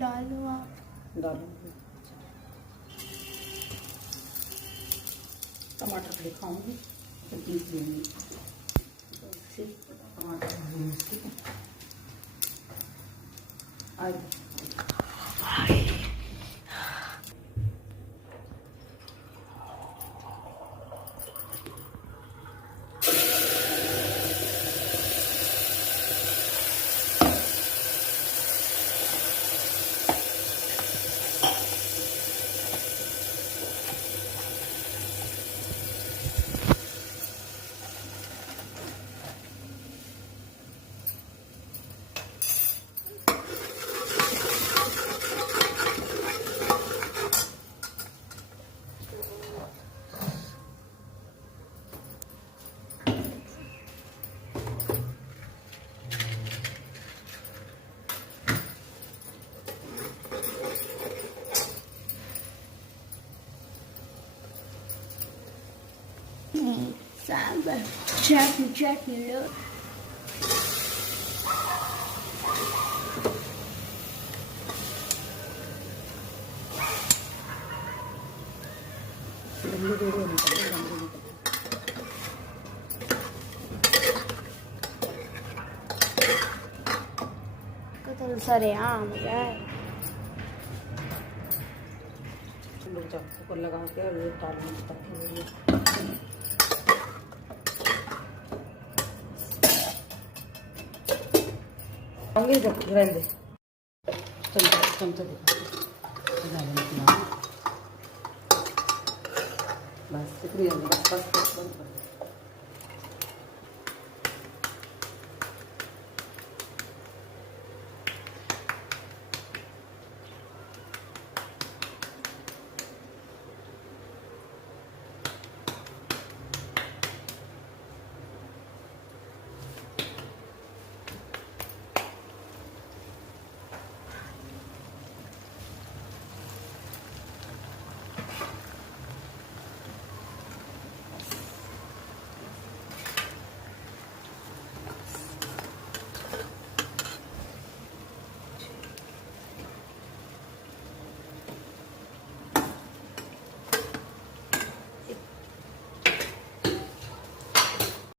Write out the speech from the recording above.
डालो आप। डालूंगी। टमाटर भी खाऊंगी तो पीस देंगी तो सिर्फ टमाटर डालूंगी इसके। Samba, chutney, look. Kau sare muझे लोग चाकू पर लगा के और ये डालने पड़ती है जब ग्राइंड चमचा चमचा दिखा बस शुक्रिया बस बस बस